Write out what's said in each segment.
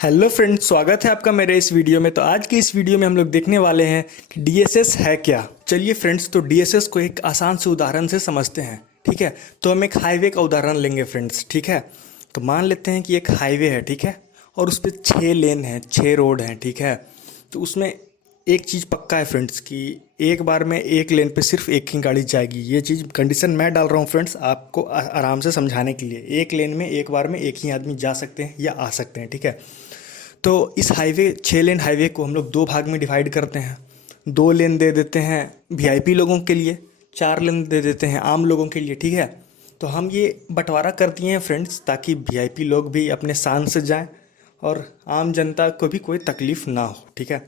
Hello friends, स्वागत है आपका मेरे इस वीडियो में। तो आज की इस वीडियो में हम लोग देखने वाले हैं कि डीएसएस है क्या। चलिए फ्रेंड्स, तो डीएसएस को एक आसान से उदाहरण से समझते हैं। ठीक है, तो हम एक हाईवे का उदाहरण लेंगे फ्रेंड्स। ठीक है, तो मान लेते हैं कि एक हाईवे है। ठीक है, और उस पर 6 लेन हैं, 6 रोड हैं। ठीक है, तो उसमें एक चीज़ पक्का है फ्रेंड्स कि एक बार में एक लेन पे सिर्फ एक ही गाड़ी जाएगी। ये चीज़ कंडीशन मैं डाल रहा हूँ फ्रेंड्स, आपको आराम से समझाने के लिए। एक लेन में एक बार में एक ही आदमी जा सकते हैं या आ सकते हैं। ठीक है, तो इस हाईवे 6 लेन हाईवे को हम लोग 2 भाग में डिवाइड करते हैं। 2 लेन दे देते हैं वीआईपी लोगों के लिए, 4 लेन दे देते हैं आम लोगों के लिए। ठीक है, तो हम ये बंटवारा कर दिए हैं फ्रेंड्स, ताकि वीआईपी लोग भी अपने शान से जाएं और आम जनता को भी कोई तकलीफ़ ना हो। ठीक है,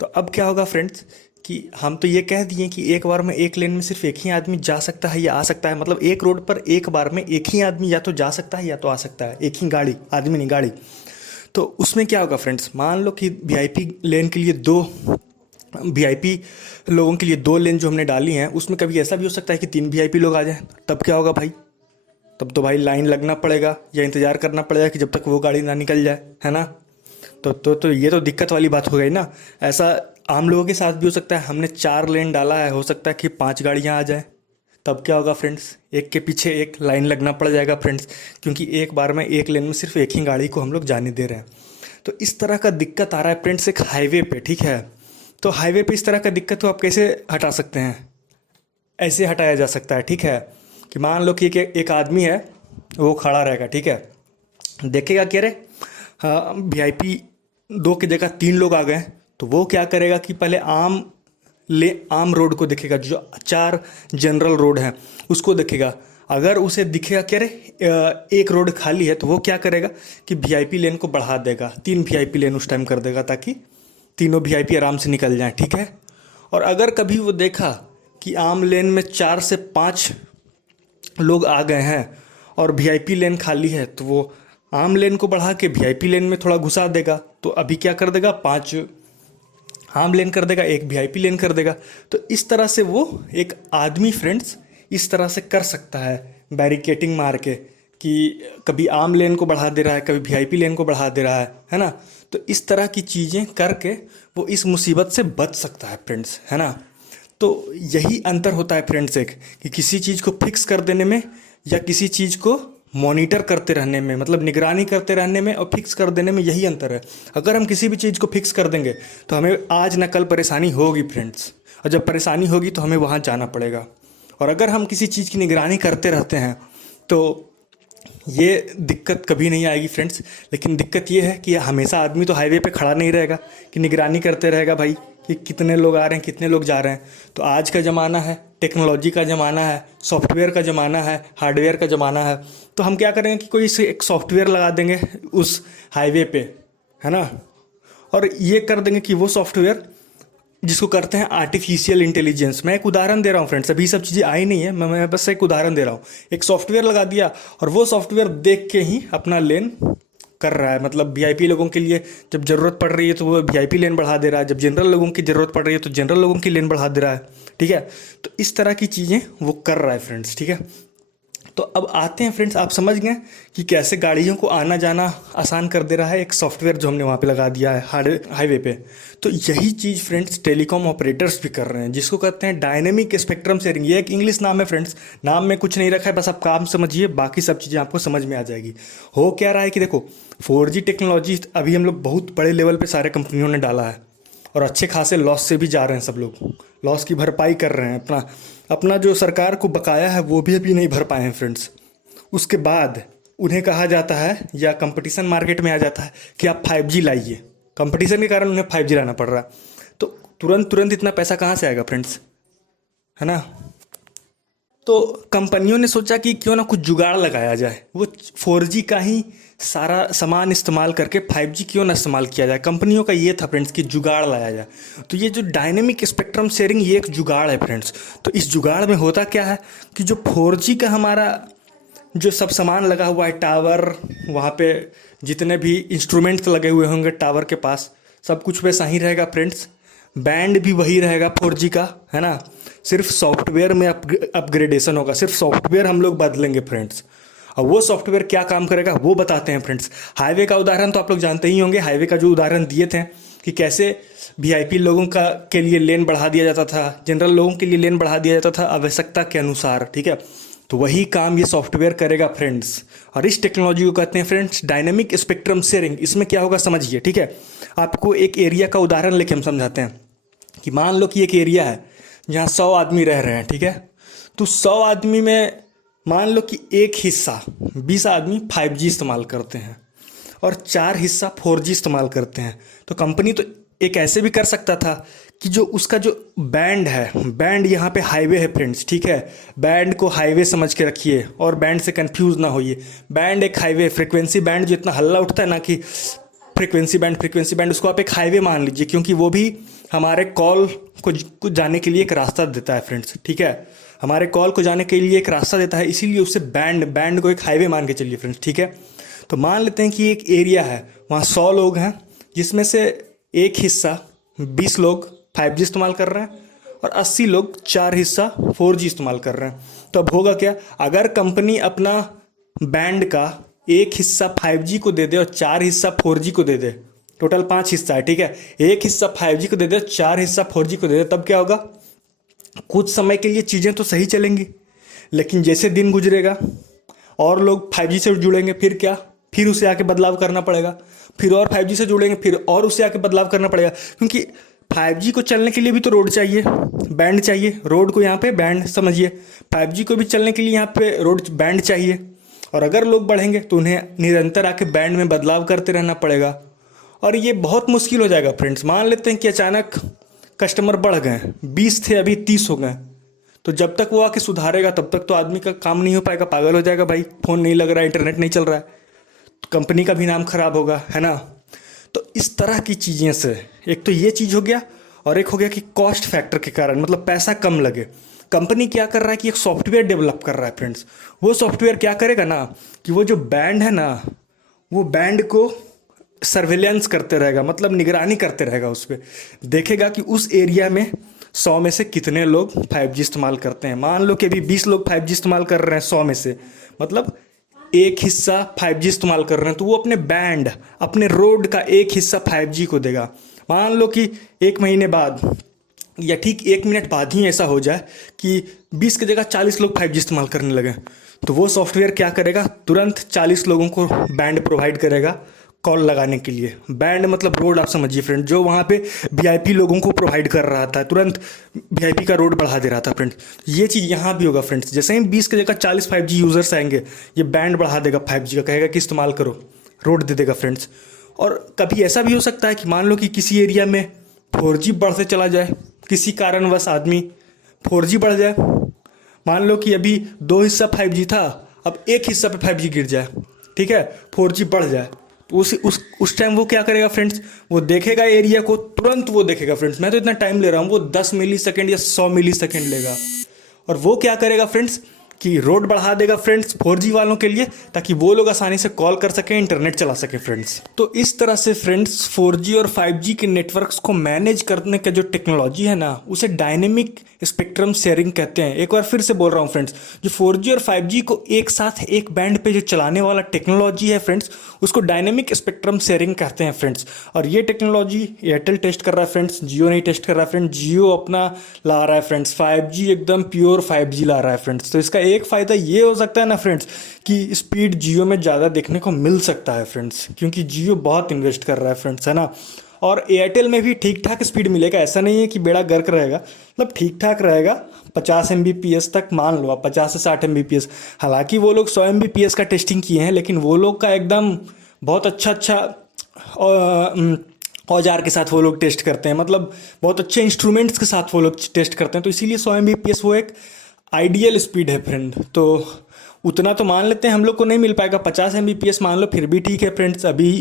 तो अब क्या होगा फ्रेंड्स कि हम तो ये कह दिए कि एक बार में एक लेन में सिर्फ एक ही आदमी जा सकता है या आ सकता है। मतलब एक रोड पर एक बार में एक ही आदमी या तो जा सकता है या तो आ सकता है, एक ही गाड़ी, आदमी नहीं गाड़ी। तो उसमें क्या होगा फ्रेंड्स, मान लो कि वीआईपी लेन के लिए दो वीआईपी लोगों के लिए 2 लेन जो हमने डाली हैं, उसमें कभी ऐसा भी हो सकता है कि 3 वीआईपी लोग आ जाएं। तब क्या होगा भाई? तब तो भाई लाइन लगना पड़ेगा या इंतज़ार करना पड़ेगा कि जब तक वो गाड़ी ना निकल जाए, है ना। तो ये तो दिक्कत वाली बात हो गई ना। ऐसा आम लोगों के साथ भी हो सकता है। हमने 4 लेन डाला है, हो सकता है कि 5 गाड़ियाँ आ जाए। तब क्या होगा फ्रेंड्स, एक के पीछे एक लाइन लगना पड़ जाएगा फ्रेंड्स, क्योंकि एक बार में एक लेन में सिर्फ एक ही गाड़ी को हम लोग जाने दे रहे हैं। तो इस तरह का दिक्कत आ रहा है फ्रेंड्स एक हाईवे पे। ठीक है, तो हाईवे पे इस तरह का दिक्कत को आप कैसे हटा सकते हैं? ऐसे हटाया जा सकता है। ठीक है, कि मान लो कि एक आदमी है, वो खड़ा रहेगा। ठीक है, देखेगा कि अरे वीआईपी 2 की जगह 3 लोग आ गए। तो वो क्या करेगा कि पहले आम रोड को देखेगा, जो 4 जनरल रोड हैं उसको देखेगा। अगर उसे दिखेगा कि अरे एक रोड खाली है, तो वो क्या करेगा कि वीआईपी लेन को बढ़ा देगा, 3 वीआईपी लेन उस टाइम कर देगा, ताकि तीनों वीआईपी आराम से निकल जाएं। ठीक है, और अगर कभी वो देखा कि आम लेन में 4 से 5 लोग आ गए हैं और वीआईपी लेन खाली है, तो वो आम लेन को बढ़ा के वीआईपी लेन में थोड़ा घुसा देगा। तो अभी क्या कर देगा, 5 आम लेन कर देगा, एक वीआईपी लेन कर देगा। तो इस तरह से वो एक आदमी फ्रेंड्स इस तरह से कर सकता है, बैरिकेटिंग मार के, कि कभी आम लेन को बढ़ा दे रहा है, कभी वीआईपी लेन को बढ़ा दे रहा है ना। तो इस तरह की चीज़ें करके वो इस मुसीबत से बच सकता है फ्रेंड्स, है ना। तो यही अंतर होता है फ्रेंड्स एक, कि किसी चीज़ को फिक्स कर देने में या किसी चीज़ को मॉनिटर करते रहने में, मतलब निगरानी करते रहने में और फिक्स कर देने में, यही अंतर है। अगर हम किसी भी चीज़ को फिक्स कर देंगे तो हमें आज न कल परेशानी होगी फ्रेंड्स, और जब परेशानी होगी तो हमें वहाँ जाना पड़ेगा। और अगर हम किसी चीज़ की निगरानी करते रहते हैं तो ये दिक्कत कभी नहीं आएगी फ्रेंड्स। लेकिन दिक्कत ये है कि हमेशा आदमी तो हाईवे पे खड़ा नहीं रहेगा कि निगरानी करते रहेगा भाई कि कितने लोग आ रहे हैं, कितने लोग जा रहे हैं। तो आज का ज़माना है, टेक्नोलॉजी का ज़माना है, सॉफ्टवेयर का ज़माना है, हार्डवेयर का ज़माना है। तो हम क्या करेंगे कि कोई से एक सॉफ्टवेयर लगा देंगे उस हाईवे पे, है ना। और ये कर देंगे कि वो सॉफ्टवेयर जिसको करते हैं आर्टिफिशियल इंटेलिजेंस। मैं एक उदाहरण दे रहा हूँ फ्रेंड्स, अभी सब चीज़ें आई नहीं है, मैं बस एक उदाहरण दे रहा हूँ। एक सॉफ्टवेयर लगा दिया और वो सॉफ्टवेयर देख के ही अपना लेन कर रहा है। मतलब वीआईपी लोगों के लिए जब ज़रूरत पड़ रही है तो वो वीआईपी लेन बढ़ा दे रहा है, जब जनरल लोगों की ज़रूरत पड़ रही है तो जनरल लोगों की लेन बढ़ा दे रहा है। ठीक है, तो इस तरह की चीज़ें वो कर रहा है फ्रेंड्स। ठीक है, तो अब आते हैं फ्रेंड्स, आप समझ गए कि कैसे गाड़ियों को आना जाना आसान कर दे रहा है एक सॉफ्टवेयर जो हमने वहाँ पे लगा दिया है हाईवे पे। तो यही चीज़ फ्रेंड्स टेलीकॉम ऑपरेटर्स भी कर रहे हैं, जिसको कहते हैं डायनेमिक स्पेक्ट्रम शेयरिंग। ये एक इंग्लिश नाम है फ्रेंड्स, नाम में कुछ नहीं रखा है, बस आप काम समझिए, बाकी सब चीज़ें आपको समझ में आ जाएगी। हो क्या रहा है कि देखो, 4G टेक्नोलॉजी अभी हम लोग बहुत बड़े लेवल पर सारे कंपनियों ने डाला है, और अच्छे खासे लॉस से भी जा रहे हैं सब लोग, लॉस की भरपाई कर रहे हैं। अपना अपना जो सरकार को बकाया है वो भी अभी नहीं भर पाए हैं फ्रेंड्स। उसके बाद उन्हें कहा जाता है, या कंपटीशन मार्केट में आ जाता है कि आप 5G लाइए। कंपटीशन के कारण उन्हें 5G लाना पड़ रहा है। तो तुरंत तुरंत इतना पैसा कहाँ से आएगा फ्रेंड्स, है ना। तो कंपनियों ने सोचा कि क्यों ना कुछ जुगाड़ लगाया जाए, वो 4G का ही सारा सामान इस्तेमाल करके 5G क्यों ना इस्तेमाल किया जाए। कंपनियों का ये था फ्रेंड्स कि जुगाड़ लाया जाए। तो ये जो डायनेमिक स्पेक्ट्रम शेयरिंग, ये एक जुगाड़ है फ्रेंड्स। तो इस जुगाड़ में होता क्या है कि जो 4G का हमारा जो सब सामान लगा हुआ है, टावर, वहाँ पे जितने भी इंस्ट्रूमेंट्स लगे हुए होंगे टावर के पास, सब कुछ वैसा ही रहेगा फ्रेंड्स। बैंड भी वही रहेगा 4G का, है ना। सिर्फ सॉफ्टवेयर में अपग्रेडेशन होगा, सिर्फ सॉफ्टवेयर हम लोग बदलेंगे फ्रेंड्स। और वो सॉफ्टवेयर क्या काम करेगा वो बताते हैं फ्रेंड्स। हाईवे का उदाहरण तो आप लोग जानते ही होंगे, हाईवे का जो उदाहरण दिए थे कि कैसे वीआईपी लोगों का के लिए लेन बढ़ा दिया जाता था, जनरल लोगों के लिए लेन बढ़ा दिया जाता था आवश्यकता के अनुसार, ठीक है। तो वही काम ये सॉफ्टवेयर करेगा फ्रेंड्स। और इस टेक्नोलॉजी को कहते हैं फ्रेंड्स डायनेमिक स्पेक्ट्रम शेयरिंग। इसमें क्या होगा समझिए, ठीक है। आपको एक एरिया का उदाहरण लेके हम समझाते हैं कि मान लो कि एक एरिया है जहाँ 100 आदमी रह रहे हैं, ठीक है। तो 100 आदमी में मान लो कि एक हिस्सा 20 आदमी 5G इस्तेमाल करते हैं और 4 हिस्सा 4G इस्तेमाल करते हैं। तो कंपनी तो एक ऐसे भी कर सकता था कि जो उसका जो बैंड है, बैंड यहाँ पे हाईवे है फ्रेंड्स, ठीक है। बैंड को हाईवे समझ के रखिए और बैंड से कंफ्यूज ना होइए। बैंड एक हाईवे, फ्रिक्वेंसी बैंड जो इतना हल्ला उठता है ना कि फ्रिक्वेंसी बैंड उसको आप एक हाईवे मान लीजिए, क्योंकि वो भी हमारे कॉल को जाने के लिए एक रास्ता देता है फ्रेंड्स, ठीक है। हमारे कॉल को जाने के लिए एक रास्ता देता है, इसीलिए उससे बैंड को एक हाईवे मान के चलिए फ्रेंड्स, ठीक है। तो मान लेते हैं कि एक एरिया है, वहाँ 100 लोग हैं, जिसमें से एक हिस्सा 20 लोग 5G इस्तेमाल कर रहे हैं और 80 लोग 4 हिस्सा 4G इस्तेमाल कर रहे हैं। तो अब होगा क्या, अगर कंपनी अपना बैंड का एक हिस्सा 5G को दे दे और 4 हिस्सा 4G को दे दे, टोटल 5 हिस्सा है, ठीक है। एक हिस्सा 5G को दे दे, 4 हिस्सा 4G को दे दे, तब क्या होगा, कुछ समय के लिए चीज़ें तो सही चलेंगी, लेकिन जैसे दिन गुजरेगा और लोग 5G से जुड़ेंगे, फिर क्या, फिर उसे आके बदलाव करना पड़ेगा, फिर और 5G से जुड़ेंगे, फिर और उसे आके बदलाव करना पड़ेगा, क्योंकि 5G को चलने के लिए भी तो रोड चाहिए, बैंड चाहिए। रोड को यहाँ पे बैंड समझिए, 5G को भी चलने के लिए यहाँ पे रोड बैंड चाहिए। और अगर लोग बढ़ेंगे तो उन्हें निरंतर आके बैंड में बदलाव करते रहना पड़ेगा और ये बहुत मुश्किल हो जाएगा फ्रेंड्स। मान लेते हैं कि अचानक कस्टमर बढ़ गए, 20 थे अभी 30 हो गए, तो जब तक वो आके सुधारेगा तब तक तो आदमी का काम नहीं हो पाएगा, पागल हो जाएगा भाई, फ़ोन नहीं लग रहा है, इंटरनेट नहीं चल रहा है, तो कंपनी का भी नाम खराब होगा, है ना। तो इस तरह की चीज़ें से एक तो ये चीज़ हो गया और एक हो गया कि कॉस्ट फैक्टर के कारण, मतलब पैसा कम लगे। कंपनी क्या कर रहा है कि एक सॉफ्टवेयर डेवलप कर रहा है फ्रेंड्स। वो सॉफ्टवेयर क्या करेगा ना कि वो जो बैंड है ना, वो बैंड को सर्वेलेंस करते रहेगा, मतलब निगरानी करते रहेगा, उस पर देखेगा कि उस एरिया में 100 में से कितने लोग 5G इस्तेमाल करते हैं। मान लो कि अभी 20 लोग 5G इस्तेमाल कर रहे हैं 100 में से, मतलब एक हिस्सा 5G इस्तेमाल कर रहे हैं, तो वो अपने बैंड, अपने रोड का एक हिस्सा 5G को देगा। मान लो कि 1 महीने बाद या ठीक 1 मिनट बाद ही ऐसा हो जाए कि 20 की जगह 40 लोग 5G इस्तेमाल करने लगे, तो वो सॉफ्टवेयर क्या करेगा, तुरंत 40 लोगों को बैंड प्रोवाइड करेगा कॉल लगाने के लिए। बैंड मतलब रोड, आप समझिए फ्रेंड, जो वहाँ पे वीआईपी लोगों को प्रोवाइड कर रहा था, तुरंत वीआईपी का रोड बढ़ा दे रहा था फ्रेंड्स। ये चीज़ यहाँ भी होगा फ्रेंड्स, जैसे ही 20 की जगह 40 5G यूज़र्स आएंगे, ये बैंड बढ़ा देगा 5G का, कहेगा कि इस्तेमाल करो, रोड दे देगा फ्रेंड्स। और कभी ऐसा भी हो सकता है कि मान लो कि किसी एरिया में 4G बढ़ते चला जाए, किसी कारणवश आदमी 4G बढ़ जाए, मान लो कि अभी 2 हिस्सा 5G था, अब एक हिस्सा पे 5G गिर जाए, ठीक है, 4G बढ़ जाए, तो उस टाइम वो क्या करेगा फ्रेंड्स, वो देखेगा एरिया को, तुरंत वो देखेगा फ्रेंड्स, मैं तो इतना टाइम ले रहा हूँ, वो 10 मिली सेकेंड या 100 मिली सेकेंड लेगा, और वो क्या करेगा फ्रेंड्स कि रोड बढ़ा देगा फ्रेंड्स 4G वालों के लिए, ताकि वो लोग आसानी से कॉल कर सकें, इंटरनेट चला सकें फ्रेंड्स। तो इस तरह से फ्रेंड्स 4G और 5G के नेटवर्क्स को मैनेज करने का जो टेक्नोलॉजी है ना, उसे डायनेमिक स्पेक्ट्रम शेयरिंग कहते हैं। एक बार फिर से बोल रहा हूँ फ्रेंड्स, जो 4G और 5G को एक साथ एक बैंड पे जो चलाने वाला टेक्नोलॉजी है फ्रेंड्स, उसको डायनेमिक स्पेक्ट्रम शेयरिंग कहते हैं फ्रेंड्स। और ये टेक्नोलॉजी एयरटेल टेस्ट कर रहा है फ्रेंड्स, जियो नहीं टेस्ट कर रहा है फ्रेंड्स, जियो अपना ला रहा है फ्रेंड्स 5G, एकदम प्योर 5G ला रहा है फ्रेंड्स। तो इसका एक फ़ायदा ये हो सकता है ना फ्रेंड्स कि स्पीड जियो में ज़्यादा देखने को मिल सकता है फ्रेंड्स, क्योंकि जियो बहुत इन्वेस्ट कर रहा है फ्रेंड्स, है ना। और एयरटेल में भी ठीक ठाक स्पीड मिलेगा, ऐसा नहीं है कि बेड़ा गर्क रहेगा, मतलब ठीक ठाक रहेगा, 50 Mbps तक मान लो आप, 50 से 60 Mbps। हालांकि वो लोग 100 Mbps का टेस्टिंग किए हैं, लेकिन वो लोग का एकदम बहुत अच्छा औजार के साथ वो लोग टेस्ट करते हैं, मतलब बहुत अच्छे इंस्ट्रूमेंट्स के साथ वो लोग टेस्ट करते हैं, तो इसीलिए 100 Mbps वो एक आइडियल स्पीड है फ्रेंड। तो उतना तो मान लेते हैं हम लोग को नहीं मिल पाएगा, 50 Mbps मान लो, फिर भी ठीक है फ्रेंड्स। अभी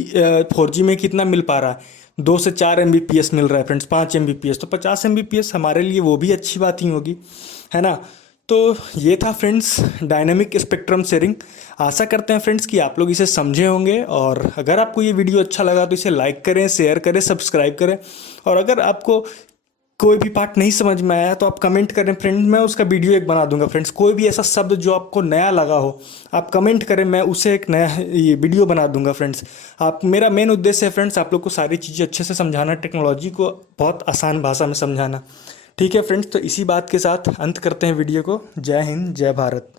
4G में कितना मिल पा रहा है, 2 से 4 Mbps मिल रहा है फ्रेंड्स, 5 Mbps, तो 50 Mbps हमारे लिए वो भी अच्छी बात ही होगी, है ना। तो ये था फ्रेंड्स डायनेमिक स्पेक्ट्रम शेयरिंग। आशा करते हैं फ्रेंड्स कि आप लोग इसे समझे होंगे, और अगर आपको ये वीडियो अच्छा लगा तो इसे लाइक करें, शेयर करें, सब्सक्राइब करें, और अगर आपको कोई भी पार्ट नहीं समझ में आया तो आप कमेंट करें फ्रेंड, मैं उसका वीडियो एक बना दूंगा फ्रेंड्स। कोई भी ऐसा शब्द जो आपको नया लगा हो आप कमेंट करें, मैं उसे एक नया ये वीडियो बना दूंगा फ्रेंड्स। आप, मेरा मेन उद्देश्य है फ्रेंड्स आप लोग को सारी चीज़ें अच्छे से समझाना, टेक्नोलॉजी को बहुत आसान भाषा में समझाना। ठीक है फ्रेंड्स, तो इसी बात के साथ अंत करते हैं वीडियो को। जय हिंद, जय भारत।